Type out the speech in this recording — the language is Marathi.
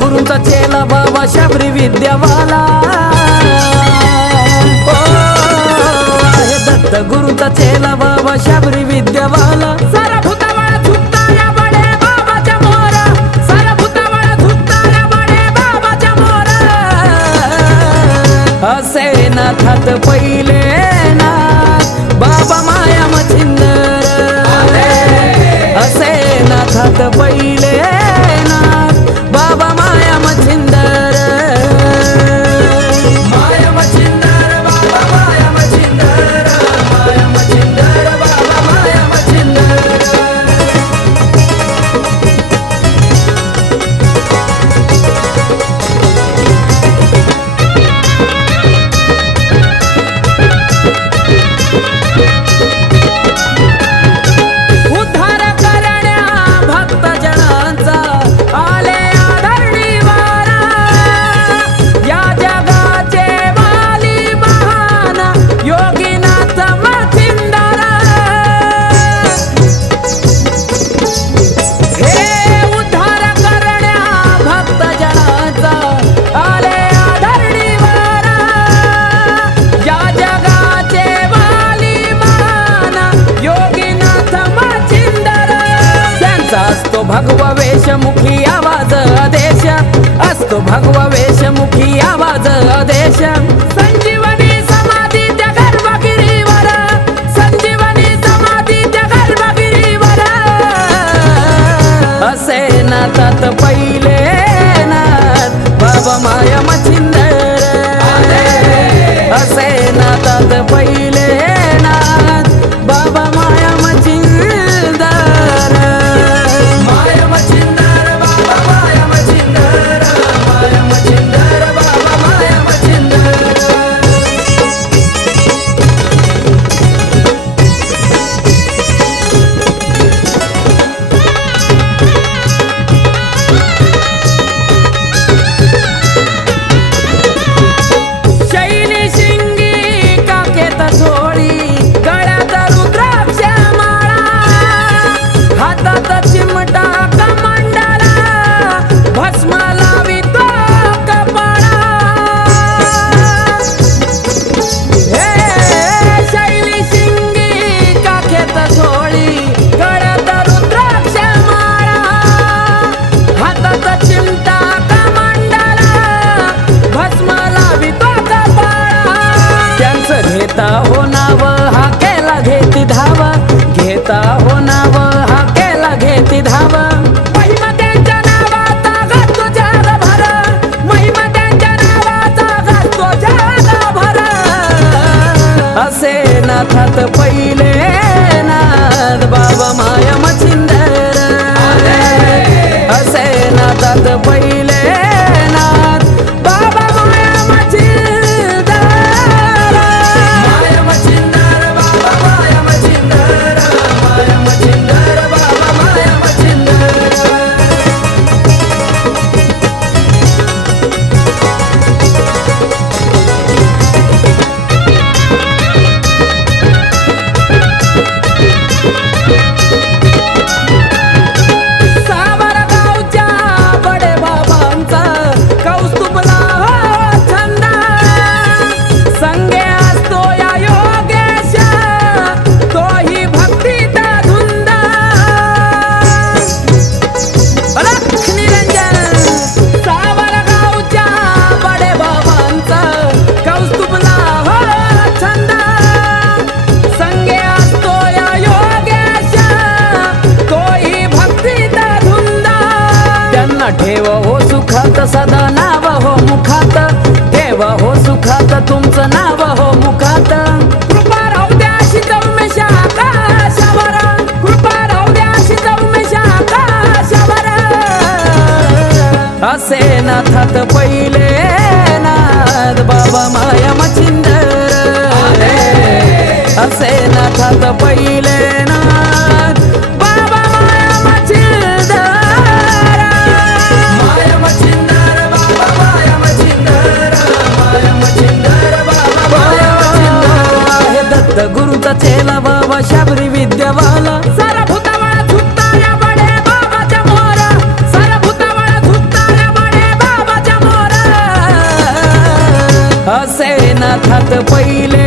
गुरुंचा चेला बाबा शबरी विद्यावाला. ओ आहे दत्त गुरुंचा चेला बाबा शबरी विद्यावाला. सारा नाथात पहिले ना बाबा माया मचिंदर असे नाथात पहिले भगवा वेशमुखी आवाज देश. असतो भगवा वेशमुखी आवाज नाव न ठेव हो सुखात सदा नाव हो मुखात. ठेव हो सुखात तुमचं नाव हो मुखात. असे नाथात पहिले नाद बाबा माया मचिंदर असे नाथात पहिले ना பையிலே